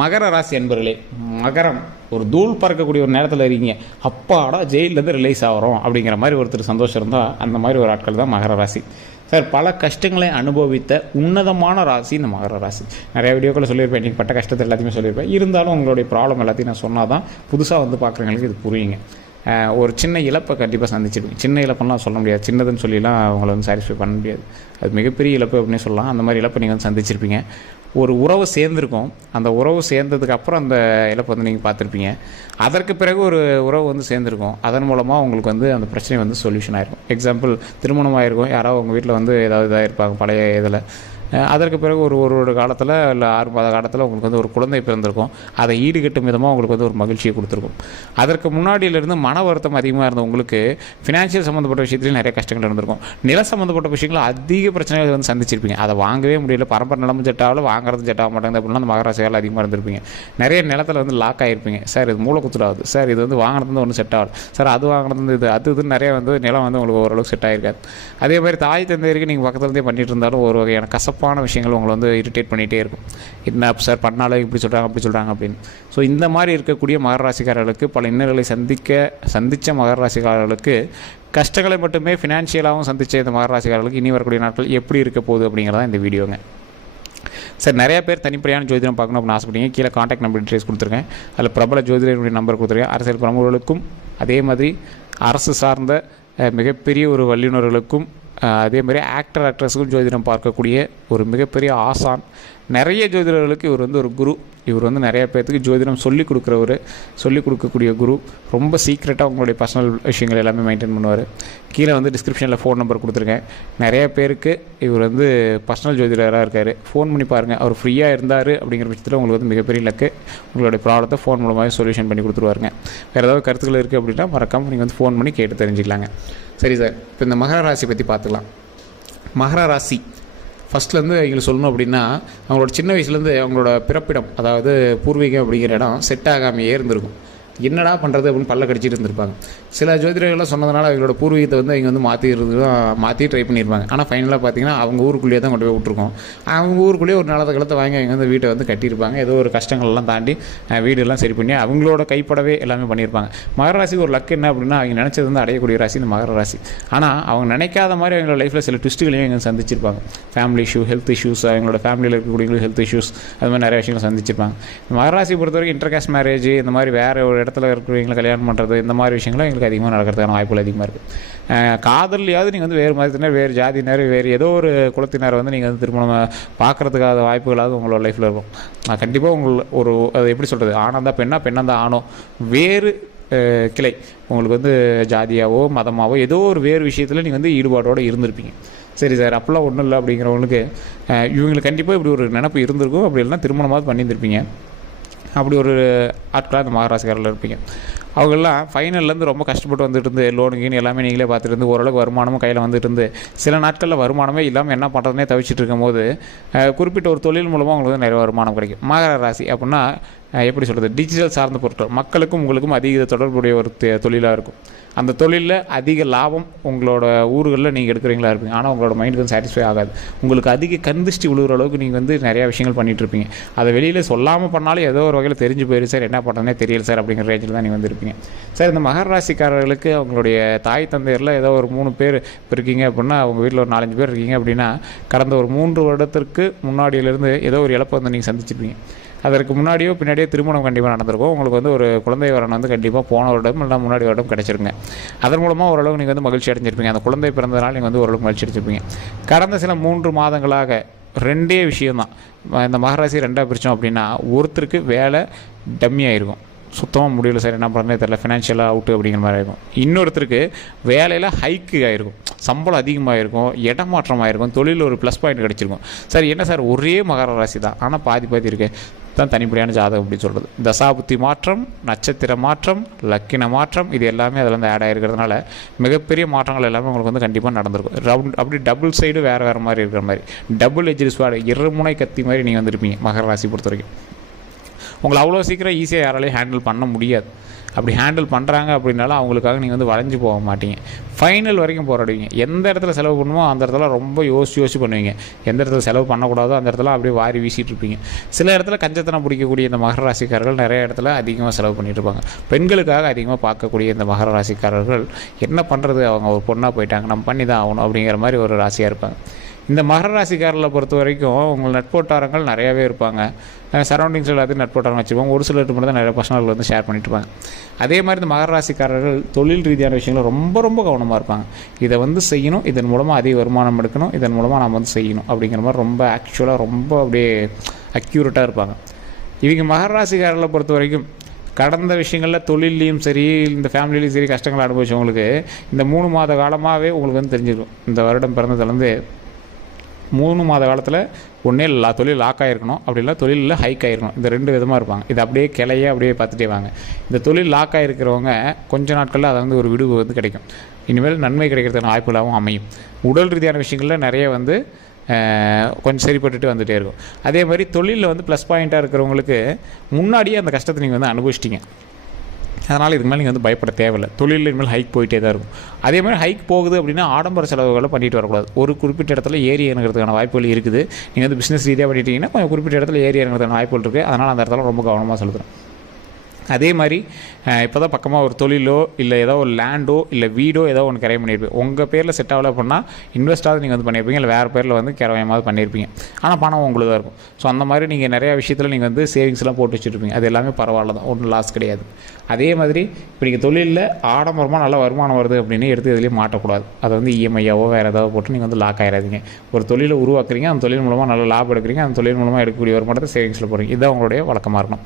மகர ராசி என்பர்களே மகரம் ஒரு தூள் பறக்கக்கூடிய ஒரு நேரத்தில் இருக்கீங்க. அப்பாடா ஜெயிலேருந்து ரிலீஸ் ஆகிறோம் அப்படிங்கிற மாதிரி ஒருத்தர் சந்தோஷம் இருந்தால் அந்த மாதிரி ஒரு ஆட்கள் தான் மகர ராசி. சார் பல கஷ்டங்களை அனுபவித்த உன்னதமான ராசி இந்த மகர ராசி. நிறைய வீடியோக்களை சொல்லியிருப்பேன் நீங்கள் பட்ட கஷ்டத்தை எல்லாத்தையுமே சொல்லியிருப்பேன். இருந்தாலும் உங்களுடைய ப்ராப்ளம் எல்லாத்தையும் நான் சொன்னால் தான் புதுசாக வந்து பார்க்குறவங்களுக்கு இது புரியுங்க. ஒரு சின்ன இழப்பை கண்டிப்பாக சந்திச்சிருப்பீங்க சின்ன இழப்பெல்லாம் சொல்ல முடியாது. சின்னதுன்னு சொல்லிலாம் அவங்கள வந்து சாட்டிஸ்ஃபை பண்ண முடியாது. அது மிகப்பெரிய இழப்பு அப்படின்னு சொல்லலாம். அந்த மாதிரி இழப்பை நீங்கள் வந்து சந்திச்சிருப்பீங்க. ஒரு உறவு சேர்ந்துருக்கும். அந்த உறவு சேர்ந்ததுக்கு அப்புறம் அந்த இழப்பை வந்து நீங்கள் பார்த்துருப்பீங்க. அதற்கு பிறகு ஒரு உறவு வந்து சேர்ந்துருக்கும். அதன் மூலமாக உங்களுக்கு வந்து அந்த பிரச்சனை வந்து சொல்யூஷன் ஆகிருக்கும் எக்ஸாம்பிள் திருமணம் ஆகிருக்கும் யாராவது உங்கள் வீட்டில் வந்து ஏதாவது இதாக இருப்பாங்க பழைய இதில். அதற்கு பிறகு ஒரு ஒரு ஒரு காலத்தில் இல்லை ஆறு மாத காலத்தில் உங்களுக்கு வந்து ஒரு குழந்தை பிறந்திருக்கும். அதை ஈடுகட்டும் விதமாக உங்களுக்கு வந்து ஒரு மகிழ்ச்சியை கொடுத்துருக்கும். அதற்கு முன்னாடியிலிருந்து மன வருத்தம் அதிகமாக இருந்த உங்களுக்கு ஃபினான்ஷியல் சம்மந்தப்பட்ட விஷயத்துலையும் நிறைய கஷ்டங்கள் இருந்திருக்கும். நில சம்மந்தப்பட்ட விஷயங்கள் அதிக பிரச்சனைகள் வந்து சந்திச்சிருப்பீங்க. அதை வாங்கவே முடியல. பரம்பரை நிலமும் செட்டாவில் வாங்குறது செட்டாக மாட்டேங்குது அப்படின்னா அந்த மகராசிகள் அதிகமாக இருந்திருப்பீங்க. நிறைய நிலத்தில் வந்து லாக் ஆகிருப்பீங்க சார் இது மூளை குத்துடாது சார் இது வந்து வாங்கினது வந்து ஒன்றும் செட் ஆகல சார் அது வாங்கினது வந்து இது அது இதுன்னு நிறைய வந்து நிலம் வந்து உங்களுக்கு ஓரளவுக்கு செட் ஆகிருக்காது அதே மாதிரி தாய் தந்தையருக்கு நீங்கள் பக்கத்துலேருந்தே பண்ணிட்டு இருந்தாலும் ஒரு வகையான தப்பான விஷயங்கள் உங்களை வந்து இரிட்டேட் பண்ணிகிட்டே இருக்கும். என்ன சார் பண்ணாலும் இப்படி சொல்கிறாங்க அப்படி சொல்கிறாங்க அப்படின்னு. ஸோ இந்த மாதிரி இருக்கக்கூடிய மகர ராசிக்காரர்களுக்கு பல இன்னல்களை சந்திக்க சந்தித்த மகர ராசிக்காரர்களுக்கு கஷ்டங்களை மட்டுமே ஃபினான்ஷியலாகவும் சந்தித்த இந்த மகர ராசிக்காரர்களுக்கு இனி வரக்கூடிய நாட்கள் எப்படி இருக்க போகுது தான் இந்த வீடியோங்க. சார் நிறைய பேர் தனிப்படையான ஜோதிடம் பார்க்கணும் அப்படின்னு ஆசைப்பட்டீங்க கீழே காண்டாக்ட் நம்பர் டீட்டெயில்ஸ் கொடுத்துருக்கேன். அதில் பிரபல ஜோதிடருடைய நம்பர் கொடுத்துருக்கேன். அரசியல் பிரமுகர்களுக்கும் அதே மாதிரி அரசு சார்ந்த மிகப்பெரிய ஒரு வல்லுநர்களுக்கும் அதேமாதிரி அதே மாதிரி ஆக்டர் ஆக்ட்ரஸுக்கும் ஜோதிடம் பார்க்கக்கூடிய ஒரு மிகப்பெரிய ஆசான் நிறைய ஜோதிடர்களுக்கு இவர் வந்து ஒரு குரு. இவர் வந்து நிறைய பேர்த்துக்கு ஜோதிடம் சொல்லிக் கொடுக்குறவர். சொல்லிக் கொடுக்கக்கூடிய குரு. ரொம்ப சீக்ரெட்டாக உங்களுடைய பர்சனல் விஷயங்கள் எல்லாமே மெயின்டைன் பண்ணுவார். கீழே வந்து டிஸ்கிரிப்ஷனில் ஃபோன் நம்பர் கொடுத்துருக்கேன். நிறைய பேருக்கு இவர் வந்து பர்சனல் ஜோதிடராக இருக்கார். ஃபோன் பண்ணி பாருங்கள் அவர் ஃப்ரீயாக இருந்தார் அப்படிங்கிற பட்சத்தில் உங்களுக்கு வந்து மிகப்பெரிய லக்கு உங்களுடைய ப்ராப்ளத்தை ஃபோன் மூலமாகவே சொல்யூஷன் பண்ணி கொடுத்துருவாருங்க. வேறு ஏதாவது கருத்துக்கள் இருக்குது அப்படின்னா மறக்காமல் நீங்கள் வந்து ஃபோன் பண்ணி கேட்டு தெரிஞ்சுக்கலாங்க. சரி சார் இப்போ இந்த மகர ராசி பற்றி பார்த்துக்கலாம். மகர ராசி ஃபஸ்ட்லேருந்து எங்களுக்கு சொல்லணும் அப்படின்னா அவங்களோட சின்ன வயசுலேருந்து அவங்களோட பிறப்பிடம் அதாவது பூர்வீகம் அப்படிங்கிற இடம் செட் ஆகாமையே இருந்திருக்கும். என்னடா பண்ணுறது அப்படின்னு பல்ல கடிச்சிட்டு இருந்திருப்பாங்க. சில ஜோதிடர்கள்லாம் சொன்னதுனால அவங்களோட பூர்வீகத்தை வந்து இங்கே வந்து மாற்றி மாற்றி ட்ரை பண்ணியிருப்பாங்க ஆனால் ஃபைனலாக பார்த்தீங்கன்னா அவங்க ஊருக்குள்ளேயே தான் கொண்டு போய் விட்ருக்கோம் அவங்க ஊருக்குள்ளேயே ஒரு நல்லத கலத்தை வாங்கி அவங்க வந்து வீட்டை வந்து கட்டியிருப்பாங்க. ஏதோ ஒரு கஷ்டங்கள்லாம் தாண்டி வீடெல்லாம் சரி பண்ணி அவங்களோட கைப்படவே எல்லாமே பண்ணியிருப்பாங்க. மகர ராசிக்கு ஒரு லக்கு என்ன அப்படின்னா அவங்க நினச்சது வந்து அடையக்கூடிய ராசி இந்த மகர ராசி. ஆனால் அவங்க நினைக்காத மாதிரி அவங்களோட லைஃப்பில் சில ட்விஸ்ட்டுகளையும் இங்கே சந்திச்சிருப்பாங்க. ஃபேமிலி இஷ்யூ ஹெல்த் இஷ்யூஸ் அவங்களோட ஃபேமிலியில் இருக்கக்கூடிய ஹெல்த் இஷ்யூஸ் அது மாதிரி நிறைய விஷயங்கள் சந்திச்சிருப்பாங்க. மகராசி பொறுத்த வரைக்கும் இன்டர்காஸ்ட் மேரேஜ் இந்த மாதிரி வேறு ஒரு இடத்துல இருக்கிறவங்களை கல்யாணம் பண்ணுறது இந்த மாதிரி விஷயங்களும் எங்களுக்கு அதிகமாக நடக்கிறதுக்கான வாய்ப்புகள் அதிகமாக இருக்குது காதல்லையாவது நீங்கள் வந்து வேறு மதத்தினர் வேறு ஜாதியினர் வேறு ஏதோ ஒரு குலத்தினர் வந்து நீங்கள் வந்து திருமணம் பார்க்குறதுக்காக வாய்ப்புகளாவது உங்களோட லைஃப்பில் இருக்கும். கண்டிப்பாக உங்கள் ஒரு அது எப்படி சொல்கிறது ஆனந்தா பெண்ணா பெண்ணாந்தா ஆணோ வேறு கிளை. உங்களுக்கு வந்து ஜாதியாவோ மதமாவோ ஏதோ ஒரு வேறு விஷயத்தில் நீங்கள் வந்து ஈடுபாடோடு இருந்திருப்பீங்க. சரி சார் அப்போல்லாம் ஒன்றும் இல்லை அப்படிங்கிறவங்களுக்கு இவங்களுக்கு கண்டிப்பாக இப்படி ஒரு நினப்பு இருந்திருக்கும். அப்படி இல்லைன்னா திருமணமாவது பண்ணியிருந்திருப்பீங்க. அப்படி ஒரு ஆட்களாக இந்த மகாராசிக்காரில் இருப்பீங்க. அவங்கெல்லாம் ஃபைனல்லேருந்து ரொம்ப கஷ்டப்பட்டு வந்துட்டு இருந்து லோனு எல்லாமே நீங்களே பார்த்துட்டு இருந்து ஓரளவுக்கு வருமானமும் கையில் வந்துட்டு இருந்து சில நாட்களில் வருமானமே இல்லாமல் என்ன பண்ணுறதுனே தவிச்சிட்டு இருக்கும்போது குறிப்பிட்ட ஒரு தொழில் மூலமாக உங்களுக்கு வந்து நிறைய வருமானம் கிடைக்கும். மகர ராசி அப்படின்னா எப்படி சொல்கிறது டிஜிட்டல் சார்ந்த பொருட்கள். மக்களுக்கும் உங்களுக்கும் அதிக தொடர்புடைய ஒரு தொழிலாக இருக்கும். அந்த தொழிலில் அதிக லாபம் உங்களோட ஊர்களில் நீங்கள் எடுக்கிறீங்களா இருப்பீங்க. ஆனால் உங்களோட மைண்டுக்கு வந்து சாட்டிஸ்ஃபை ஆகாது. உங்களுக்கு அதிக கந்திஷ்டி விழுகிற அளவுக்கு நீங்கள் வந்து நிறையா விஷயங்கள் பண்ணிகிட்ருப்பீங்க இருப்பீங்க. அதை வெளியில் சொல்லாமல் பண்ணாலும் ஏதோ ஒரு வகையில் தெரிஞ்சு போயிரு சார் என்ன பண்ணுறதுனே தெரியல சார் அப்படிங்கிற ரேஞ்சில் தான் நீங்கள் வந்திருப்பீங்க. சார் இந்த மகராசிக்காரர்களுக்கு அவங்களுடைய தாய் தந்தையரில் ஏதோ ஒரு மூணு பேர் இப்போ இருக்கீங்க அப்படின்னா அவங்க வீட்டில் ஒரு நாலஞ்சு பேர் இருக்கீங்க அப்படின்னா கடந்த ஒரு மூன்று வருடத்திற்கு முன்னாடியிலேருந்து ஏதோ ஒரு இழப்பை வந்து நீங்கள் சந்திச்சிருப்பீங்க. அதற்கு முன்னாடியோ பின்னாடியோ திருமணம் கண்டிப்பாக நடந்திருக்கும். உங்களுக்கு வந்து ஒரு குழந்தை வரணும் வந்து கண்டிப்பாக போன வருடம் இல்லை முன்னாடி வருடம் கிடச்சிருங்க. அதன் மூலமாக ஓரளவு நீங்கள் வந்து மகிழ்ச்சி அடைஞ்சிருப்பீங்க. அந்த குழந்தை பிறந்தனால நீங்கள் வந்து ஓரளவு மகிழ்ச்சி அடைஞ்சிருப்பீங்க. கடந்த சில மூன்று மாதங்களாக ரெண்டே விஷயம்தான். இந்த மகராசி ரெண்டாக பிரித்தோம் அப்படின்னா ஒருத்தருக்கு வேலை டம்மியாக இருக்கும் சுத்தமாக முடியல சார் என்ன பண்ணுறதே தெரியல. ஃபினான்ஷியலாக அவுட்டு அப்படிங்கிற மாதிரி இருக்கும் இன்னொருத்தருக்கு வேலையில் ஹைக்கு ஆகிருக்கும் சம்பளம் அதிகமாக இருக்கும் இடமாற்றமாக ஆயிருக்கும் தொழிலில் ஒரு ப்ளஸ் பாயிண்ட் கிடச்சிருக்கும். சார் என்ன சார்? ஒரே மகர ராசி தான் ஆனால் பாதி பாதி இருக்குது தான் தனிப்படியான ஜாதகம் அப்படின்னு சொல்கிறது தசாபுத்தி மாற்றம் நட்சத்திர மாற்றம் லக்கின மாற்றம் இது எல்லாமே அதில் வந்து ஆட் ஆகிருக்கிறதுனால மிகப்பெரிய மாற்றங்கள் எல்லாமே உங்களுக்கு வந்து கண்டிப்பாக நடந்திருக்கும். ரவுண்ட் அப்படி டபுள் சைடு வேறு வேறு மாதிரி இருக்கிற மாதிரி. டபுள் எஜ்ஜி ஸ்வாடு இருமுனை கத்தி மாதிரி நீங்கள் வந்திருப்பீங்க மகர ராசி பொறுத்த வரைக்கும் உங்களை அவ்வளோ சீக்கிரம் ஈஸியாக யாராலையும் ஹேண்டில் பண்ண முடியாது. அப்படி ஹேண்டில் பண்ணுறாங்க அப்படின்னாலும் அவங்களுக்காக நீங்கள் வந்து வளைஞ்சு போக மாட்டீங்க. ஃபைனல் வரைக்கும் போராடுவீங்க. எந்த இடத்துல செலவு பண்ணுமோ அந்த இடத்துல ரொம்ப யோசிச்சு யோசிச்சு பண்ணுவீங்க. எந்த இடத்துல செலவு பண்ணக்கூடாதோ அந்த இடத்துல அப்படியே வாரி வீசிட்டு இருப்பீங்க. சில இடத்துல கஞ்சத்தனம் பிடிக்கக்கூடிய இந்த மகர ராசிக்காரர்கள் நிறைய இடத்துல அதிகமாக செலவு பண்ணிட்டு இருப்பாங்க. பெண்களுக்காக அதிகமாக பார்க்கக்கூடிய இந்த மகர ராசிக்காரர்கள் என்ன பண்ணுறது அவங்க ஒரு பொண்ணாக போயிட்டாங்க. நம்ம பண்ணி தான் ஆகணும் அப்படிங்கிற மாதிரி ஒரு ராசியாக இருப்பாங்க. இந்த மகர ராசிக்காரர்களை பொறுத்த வரைக்கும் உங்கள் நட்போட்டாரங்கள் நிறையாவே இருப்பாங்க. சரௌண்டிங்ஸ் எல்லாத்தையும் நட்போட்டாரம் வச்சுருப்பாங்க ஒரு சிலருக்கு மட்டும் தான் நிறைய பர்சனல் வந்து ஷேர் பண்ணிட்டு இருப்பாங்க. அதே மாதிரி இந்த மகர ராசிக்காரர்கள் தொழில் ரீதியான விஷயங்கள் ரொம்ப ரொம்ப கவனமாக இருப்பாங்க. இதை வந்து செய்யணும். இதன் மூலமாக அதிக வருமானம் எடுக்கணும். இதன் மூலமாக நம்ம வந்து செய்யணும். அப்படிங்கிற மாதிரி ரொம்ப ஆக்சுவலாக ரொம்ப அப்படியே அக்யூரேட்டாக இருப்பாங்க. இவங்க மகர ராசிக்காரர்களை பொறுத்த வரைக்கும் கடந்த விஷயங்களில் தொழிலையும் சரி இந்த ஃபேமிலிலையும் சரி கஷ்டங்களை அனுபவிச்சவங்களுக்கு இந்த மூணு மாத காலமாகவே உங்களுக்கு வந்து தெரிஞ்சிடும் இந்த வருடம் பிறந்ததுலேருந்து மூணு மாத காலத்தில் ஒன்றே லா தொழில் லாக் ஆகிருக்கணும் அப்படி இல்லை தொழிலில் ஹைக் ஆகிருக்கணும் இந்த ரெண்டு விதமாக இருப்பாங்க. இது அப்படியே கிளையே அப்படியே பார்த்துட்டே வாங்க. இந்த தொழில் லாக் ஆகிருக்கிறவங்க கொஞ்ச நாட்களில் அதை வந்து ஒரு விடுவு வந்து கிடைக்கும். இனிமேல் நன்மை கிடைக்கிறதுக்கான வாய்ப்புகளாகவும் அமையும். உடல் ரீதியான விஷயங்களில் நிறைய வந்து கொஞ்சம் சரிப்பட்டுட்டு வந்துகிட்டே இருக்கும். அதே மாதிரி தொழிலில் வந்து ப்ளஸ் பாயிண்ட்டாக இருக்கிறவங்களுக்கு முன்னாடியே அந்த கஷ்டத்தை நீங்கள் வந்து அனுபவிச்சிட்டிங்க. அதனால் இதுக்கு மேலே நீங்கள் வந்து பயப்பட தேவையில்லை. தொழிலில் இனிமேல் ஹைக் போயிட்டே தான் இருக்கும். அதே மாதிரி ஹைக் போகுது அப்படின்னா ஆடம்பர செலவுகளை பண்ணிட்டு வரக்கூடாது. ஒரு குறிப்பிட்ட இடத்துல ஏறி இறங்குறதுக்கான வாய்ப்புகள் இருக்குது. நீங்கள் வந்து பிஸ்னஸ் ரீதியாக பண்ணிட்டீங்கன்னா கொஞ்சம் குறிப்பிட்ட இடத்துல ஏறி இறங்குறதுக்கான வாய்ப்புகள் இருக்குது அதனால் அந்த இடத்துல ரொம்ப கவனமாக செலுத்தணும். அதே மாதிரி இப்போ தான் பக்கமாக ஒரு தொழிலோ இல்லை ஏதோ ஒரு லேண்டோ இல்லை வீடோ ஏதோ ஒன்று கிரைம் பண்ணியிருப்பீங்க உங்கள் பேரில் செட் ஆகல அப்படின்னா இன்வெஸ்ட்டாவது நீங்கள் வந்து பண்ணியிருப்பீங்க இல்லை வேறு பேரில் வந்து கிரயமாவது பண்ணியிருப்பீங்க ஆனால் பணம் உங்களுக்கு தான் இருக்கும். ஸோ அந்த மாதிரி நீங்கள் நிறையா விஷயத்தில் நீங்கள் வந்து சேவிங்ஸ்லாம் போட்டு வச்சுருப்பீங்க. அது எல்லாமே பரவாயில்ல தான். ஒன்றும் லாஸ் கிடையாது. அதே மாதிரி இப்போ நீங்கள் தொழிலில் ஆடம்பரமாக நல்ல வருமானம் வருது அப்படின்னு எடுத்து இதுலேயும் மாட்டக்கூடாது. அதை வந்து இஎம்ஐயாவோ வேறு ஏதாவது போட்டு நீங்கள் வந்து லாக் ஆயிடாதீங்க. ஒரு தொழிலை உருவாக்குறீங்க அந்த தொழில் மூலமாக நல்ல லாபம் எடுக்கிறீங்க அந்த தொழில் மூலமாக எடுக்கக்கூடிய வருமானத்தை சேவிங்ஸில் போகிறீங்க இதுதான் உங்களுடைய வழக்கமாக இருக்கணும்.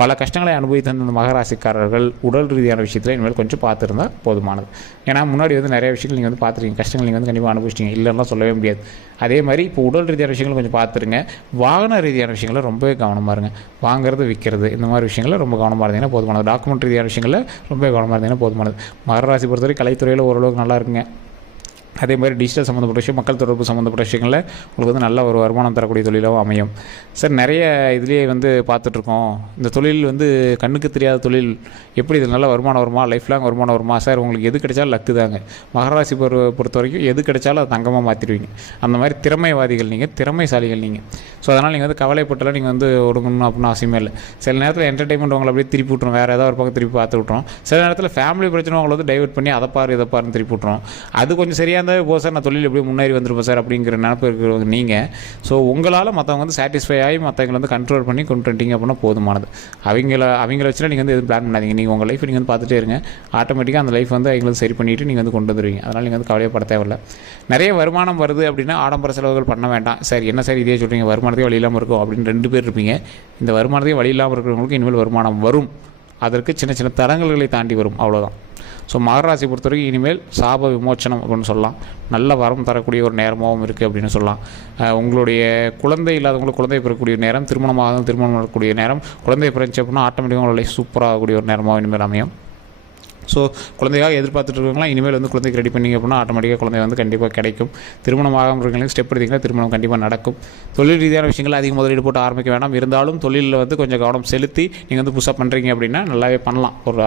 பல கஷ்டங்களை அனுபவித்த அந்த மகராசிக்காரர்கள் உடல் ரீதியான விஷயத்தில் இனிமேல் கொஞ்சம் பார்த்துருந்தா போதுமானது. ஏன்னா முன்னாடி வந்து நிறைய விஷயங்கள் நீங்கள் வந்து பார்த்துருக்கீங்க. கஷ்டங்கள் நீங்கள் வந்து கண்டிப்பாக அனுபவிச்சிட்டீங்க. இல்லைன்னா சொல்லவே முடியாது. அதே மாதிரி இப்போ உடல் ரீதியான விஷயங்கள் கொஞ்சம் பார்த்துருங்க. வாகன ரீதியான விஷயங்களை ரொம்பவே கவனமாக இருங்க. வாங்குறது விற்கிறது இந்த மாதிரி விஷயங்களை ரொம்ப கவனமாக இருந்தீங்கன்னா போதுமானது. டாக்குமெண்ட் ரீதியான விஷயங்களில் ரொம்ப கவனமாக இருந்தீங்கன்னா போதுமானது. மகராசி பொறுத்தவரை கலைத்துறையில் ஓரளவுக்கு நல்லா இருக்குங்க. அதே மாதிரி டிஜிட்டல் சம்மந்தப்பட்ட விஷயம் மக்கள் தொடர்பு சம்மந்தப்பட்ட விஷயங்களில் உங்களுக்கு வந்து நல்ல ஒரு வருமானம் தரக்கூடிய தொழிலாகவும் அமையும். சார் நிறைய இதுலேயே வந்து பார்த்துட்ருக்கோம். இந்த தொழில் வந்து கண்ணுக்கு தெரியாத தொழில். எப்படி இது நல்ல வருமானம் வருமா? லைஃப் லாங் வருமானம் வருமா? சார் உங்களுக்கு எது கிடைச்சாலும் லக்கு தாங்க. மகராசி பொறு பொறுத்த வரைக்கும் எது கிடைச்சாலும் அது தங்கமாக மாற்றிடுவீங்க அந்த மாதிரி திறமைவாதிகள் நீங்கள் திறமைசாலிகள் நீங்கள் ஸோ அதனால் நீங்கள் வந்து கவலைப்பட்டெல்லாம் நீங்கள் வந்து ஒடுங்கணும் அப்படின்னு அவசியமே இல்லை. சில நேரத்தில் என்டர்டைன்மெண்ட் உங்களை அப்படியே திருப்பி விட்ரும் வேறு ஏதாவது ஒரு பக்கம் திருப்பி பார்த்து விட்றோம் சில நேரத்தில் ஃபேமிலி பிரச்சனை உங்களை வந்து டைவெர்ட் பண்ணி அதை பாரு இதை பாருன்னு திருப்பி விட்றோம் அது கொஞ்சம் சரியாக இருந்தாவே போ சார் நான் தொழில் எப்படி முன்னேறி வந்துருப்போம் சார் அப்படிங்கிற நினப்பு இருக்கிறவங்க நீங்கள் ஸோ உங்களால் மற்றவங்க வந்து சாட்டிஸ்ஃபை ஆகி மற்றவங்களை வந்து கண்ட்ரோல் பண்ணி கொண்டு வந்துட்டீங்க அப்படின்னா போதுமானது. அவங்கள அவங்கள வச்சுனா நீங்கள் வந்து எதுவும் பிளான் பண்ணாதீங்க. நீங்கள் உங்கள் லைஃப் நீங்கள் வந்து பார்த்துட்டே இருங்க. ஆட்டோமேட்டிக்காக அந்த லைஃப் வந்து அவங்களுக்கு சரி பண்ணிவிட்டு நீங்கள் வந்து கொண்டு வந்துருவீங்க. அதனால் நீங்கள் வந்து கவலையப்பட தேவையில்லை. நிறைய வருமானம் வருது அப்படின்னா ஆடம்பர செலவுகள் பண்ண வேண்டாம். சார் என்ன சார் இதே சொல்கிறீங்க வருமானத்தையும் வழி இல்லாமல் இருக்கும் அப்படின்னு ரெண்டு பேர் இருப்பீங்க. இந்த வருமானத்தையும் வழி இல்லாமல் இருக்கிறவங்களுக்கு இனிமேல் வருமானம் வரும். அதற்கு சின்ன சின்ன தடங்கல்களை தாண்டி வரும். அவ்வளோதான் ஸோ மகராசி பொறுத்தவரைக்கும் இனிமேல் சாப விமோச்சனம் அப்படின்னு சொல்லலாம். நல்ல வரம் தரக்கூடிய ஒரு நேரமாகவும் இருக்குது அப்படின்னு சொல்லலாம். உங்களுடைய குழந்தை இல்லாதவங்களுக்கு குழந்தை பிறக்கக்கூடிய நேரம் திருமணமாக திருமணம் நடக்கக்கூடிய நேரம் குழந்தை பிறந்துச்சு அப்படின்னா ஆட்டோமேட்டிக்காக உங்களை சூப்பராகக்கூடிய ஒரு நேரமாக இனிமேல் அமையும். ஸோ குழந்தையாக எதிர்பார்த்துட்டு இருக்கவங்களாம் இனிமேல் வந்து குழந்தைக்கு ரெடி பண்ணிங்க அப்படின்னா ஆட்டோமேட்டிக்காக குழந்தை வந்து கண்டிப்பாக கிடைக்கும். திருமணம் ஆகாமங்களுக்கு ஸ்டெப் எடுத்தீங்கன்னா திருமணம் கண்டிப்பாக நடக்கும். தொழில் ரீதியான விஷயங்கள் அதிக முதலீடு போட்டு ஆரம்பிக்க வேண்டாம் இருந்தாலும் தொழிலில் வந்து கொஞ்சம் கவனம் செலுத்தி நீங்கள் வந்து புதுசாக பண்ணுறீங்க அப்படின்னா நல்லாவே பண்ணலாம். ஒரு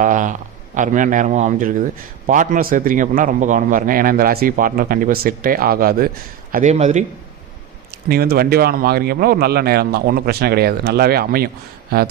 அருமையான நேரமும் அமைஞ்சிருக்குது. பார்ட்னர் சேர்த்துறீங்க அப்படின்னா ரொம்ப கவனமாக இருங்க. ஏன்னா இந்த ராசிக்கு பார்ட்னர் கண்டிப்பாக செட்டே ஆகாது. அதே மாதிரி நீங்கள் வந்து வண்டி வாகனம் வாங்குறீங்க அப்படின்னா ஒரு நல்ல நேரம் தான் ஒன்றும் பிரச்சனை கிடையாது. நல்லாவே அமையும்.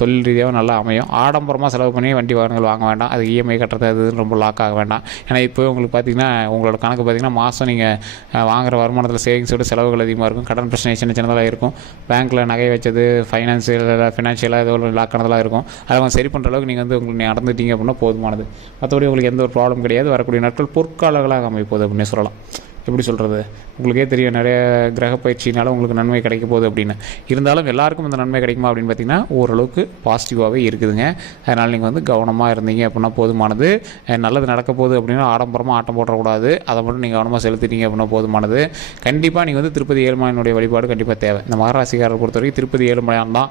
தொழில் ரீதியாக நல்லா அமையும். ஆடம்பரமாக செலவு பண்ணி வண்டி வாகனங்கள் வாங்க வேண்டாம். அது இஎம்ஐ கட்டுறது அது ரொம்ப லாக் ஆக வேண்டாம். ஏன்னா இப்போ உங்களுக்கு பார்த்தீங்கன்னா உங்களோட கணக்கு பார்த்தீங்கன்னா மாதம் நீங்கள் வாங்குற வருமானத்தில் சேவிங்ஸோட செலவுகள் அதிகமாக இருக்கும். கடன் பிரச்சனை சின்ன சின்னதாக இருக்கும். பேங்க்கில் நகை வச்சது ஃபைனான்சியல் ஃபினான்ஷியலாக ஏதோ ஒரு லாக் ஆனதெல்லாம் இருக்கும். அதை அவங்க சரி பண்ணுற அளவுக்கு நீங்கள் வந்து உங்களுக்கு நடந்துட்டீங்க அப்படின்னா போதுமானது. மற்றபடி உங்களுக்கு எந்த ஒரு ப்ராப்ளம் கிடையாது. வரக்கூடிய நாட்கள் பொற்காலங்களாக அமைய போகுது அப்படின்னு சொல்லலாம். எப்படி சொல்கிறது உங்களுக்கே தெரியும் நிறைய கிரக பயிற்சினால உங்களுக்கு நன்மை கிடைக்க போகுது அப்படின்னு. இருந்தாலும் எல்லாருக்கும் இந்த நன்மை கிடைக்குமா அப்படின்னு பார்த்தீங்கன்னா ஓரளவுக்கு பாசிட்டிவாகவே இருக்குதுங்க. அதனால் நீங்கள் வந்து கவனமாக இருந்தீங்க அப்படின்னா போதுமானது. நல்லது நடக்க போகுது அப்படின்னா ஆடம்பரமாக ஆட்டம் போடக்கூடாது. அதை மட்டும் நீங்கள் கவனமாக செலுத்திட்டீங்க அப்படின்னா போதுமானது. கண்டிப்பாக நீங்கள் வந்து திருப்பதி ஏழுமலையனுடைய வழிபாடு கண்டிப்பாக தேவை. இந்த மகராசிக்காரரை பொறுத்த வரைக்கும் திருப்பதி ஏழுமலையான் தான்.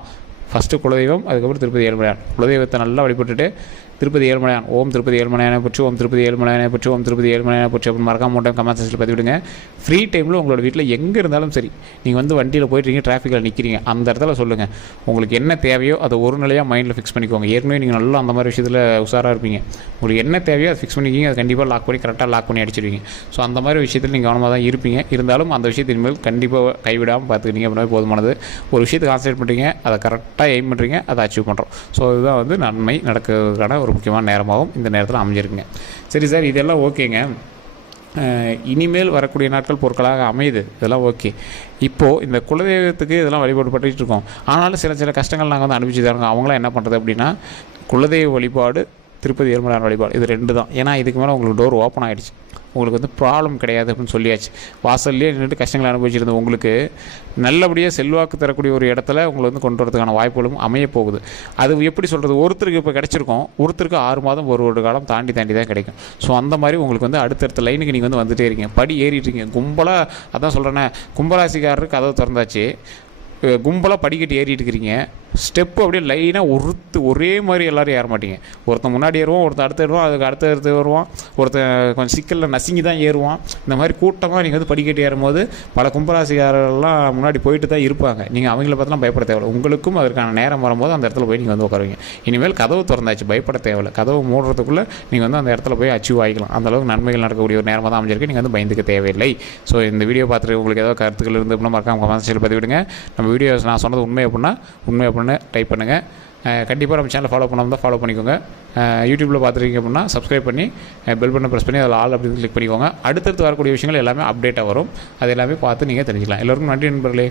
ஃபஸ்ட்டு குலதெய்வம் அதுக்கப்புறம் திருப்பதி ஏழுமலையான். குலதெய்வத்தை நல்லா வழிபட்டுட்டு திருப்பதி ஏழுமலையான். ஓம் திருப்பதி ஏழுமலையானை பற்றி ஓம் திருப்பதி ஏழுமலையானை பற்றி ஓம் திருப்பதி ஏழுமலையானை பற்றி அப்படின்னு மறக்காம டைம் கமெண்ட் செக்ஷனில் பதிவிடுங்க. ஃப்ரீ டைமில் உங்களோட வீட்டில் எங்கே இருந்தாலும் சரி நீங்கள் வந்து வண்டியில் போயிட்டுருங்க டிராஃபிக்கில் நிற்கிறீங்க அந்த இடத்துல சொல்லுங்கள் உங்களுக்கு என்ன தேவையோ அதை ஒரு நிலையாக மைண்டில் ஃபிக்ஸ் பண்ணிக்கோங்க. ஏற்கனவே நீங்கள் நல்லா அந்த மாதிரி விஷயத்தில் உஷாராக இருப்பீங்க. உங்களுக்கு என்ன தேவையோ அதை ஃபிக்ஸ் பண்ணிக்கிங்க அதை கண்டிப்பாக லாக் பண்ணி கரெக்டாக லாக் பண்ணி அடிச்சிடுவீங்க ஸோ அந்த மாதிரி விஷயத்தில் நீங்கள் கவனமாக தான் இருப்பீங்க. இருந்தாலும் அந்த விஷயத்தின் மேல் கண்டிப்பாக கைவிடாமல் பார்த்துக்கிட்டீங்க அப்படின்னா போதுமானது. ஒரு விஷயத்தை கான்சன்ட்ரேட் பண்ணுறீங்க அதை கரெக்டாக எய்ம் பண்ணுறீங்க அதை அச்சீவ் பண்ணுறோம் ஸோ இதுதான் வந்து நன்மை நடக்கிறதுக்கான ஒரு முக்கியமான நேரமாகவும் இந்த நேரத்தில் அமைஞ்சிருக்குங்க. சரி சார் இதெல்லாம் ஓகேங்க. இனிமேல் வரக்கூடிய நாட்கள் பொருட்களாக அமையுது. இதெல்லாம் ஓகே. இப்போது இந்த குலதெய்வத்துக்கு இதெல்லாம் வழிபாடு பண்ணிட்டு இருக்கோம். ஆனாலும் சில சில கஷ்டங்கள் நாங்கள் வந்து அனுப்பிச்சு தரோங்க அவங்களாம் என்ன பண்ணுறது அப்படின்னா குலதெய்வ வழிபாடு திருப்பதி ஏழுமலையான் வழிபாடு இது ரெண்டு தான். ஏன்னா இதுக்கு மேலே உங்களுக்கு டோர் ஓப்பன் ஆகிடுச்சு உங்களுக்கு வந்து ப்ராப்ளம் கிடையாது அப்படின்னு சொல்லியாச்சு. வாசல்லே நின்றுட்டு கஷ்டங்களை அனுபவிச்சிருந்த உங்களுக்கு நல்லபடியாக செல்வாக்கு தரக்கூடிய ஒரு இடத்துல உங்களை வந்து கொண்டு வரதுக்கான வாய்ப்புகளும் அமைய போகுது. அது எப்படி சொல்கிறது ஒருத்தருக்கு இப்போ கிடச்சிருக்கோம். ஒருத்தருக்கு ஆறு மாதம் ஒரு ஒரு காலம் தாண்டி தாண்டி தான் கிடைக்கும். ஸோ அந்த மாதிரி உங்களுக்கு வந்து அடுத்தடுத்த லைனுக்கு நீங்கள் வந்து வந்துட்டே இருக்கீங்க. படி ஏறிட்டு இருக்கீங்க. கும்பலாக அதான் சொல்கிறேனே கும்பராசிக்காரருக்கு கதவு திறந்தாச்சு. கும்பலாக படிக்கட்டு ஏறிட்டு இருக்கிறீங்க ஸ்டெப்பு அப்படியே லைனாக ஒருத்து ஒரே மாதிரி எல்லோரும் ஏற மாட்டீங்க. ஒருத்தன் முன்னாடி ஏறுவான் ஒருத்தன் அடுத்து ஏறுவான் அதுக்கு அடுத்து அடுத்து வருவான். ஒருத்தன் கொஞ்சம் சிக்கலில் நசுங்கி தான் ஏறுவான். இந்த மாதிரி கூட்டமாக நீங்கள் வந்து படிக்கட்டு ஏறும்போது பல கும்பராசிக்காரர்கள்லாம் முன்னாடி போயிட்டு தான் இருப்பாங்க. நீங்கள் அவங்கள பார்த்தலாம் பயப்பட தேவையில்ல. உங்களுக்கும் அதற்கான நேரம் வரும்போது அந்த இடத்துல போய் நீங்கள் வந்து உட்காருவீங்க. இனிமேல் கதவு திறந்தாச்சு பயப்பட தேவையில்ல. கதவு மூடுறதுக்குள்ளே நீங்கள் வந்து அந்த இடத்துல போய் அச்சீவ் ஆகிக்கலாம். அந்தளவுக்கு நன்மைகள் நடக்கக்கூடிய ஒரு நேரமாக தான் அமைஞ்சிருக்கு. நீங்கள் வந்து பயந்துக்க தேவையில்லை. ஸோ இந்த வீடியோ பார்த்துட்டு உங்களுக்கு ஏதாவது கருத்துக்கள் இருந்து அப்படின்னா மறக்காம கமெண்ட் செக்ஷனில் பதிவிடுங்க. நம்ம வீடியோஸ் நான் சொன்னது உண்மை அப்படின்னா உண்மை அப்படின்னா டைப் பண்ணுங்கள் கண்டிப்பாக நம்ம சேனல் ஃபாலோ பண்ணாமல் தான் ஃபாலோ பண்ணிக்கோங்க. யூடியூப்பில் பார்த்துருக்கீங்க அப்படின்னா சப்ஸ்கிரைப் பண்ணி பெல் பண்ண ப்ரெஸ் பண்ணி அதில் ஆல் அப்படின்னு கிளிக் பண்ணிக்கோங்க. அடுத்தடுத்து வரக்கூடிய விஷயங்கள் எல்லாமே அப்டேட்டாக வரும். அது எல்லாமே பார்த்து நீங்கள் தெரிஞ்சுக்கலாம். எல்லோருக்கும் நன்றி நண்பர்களே.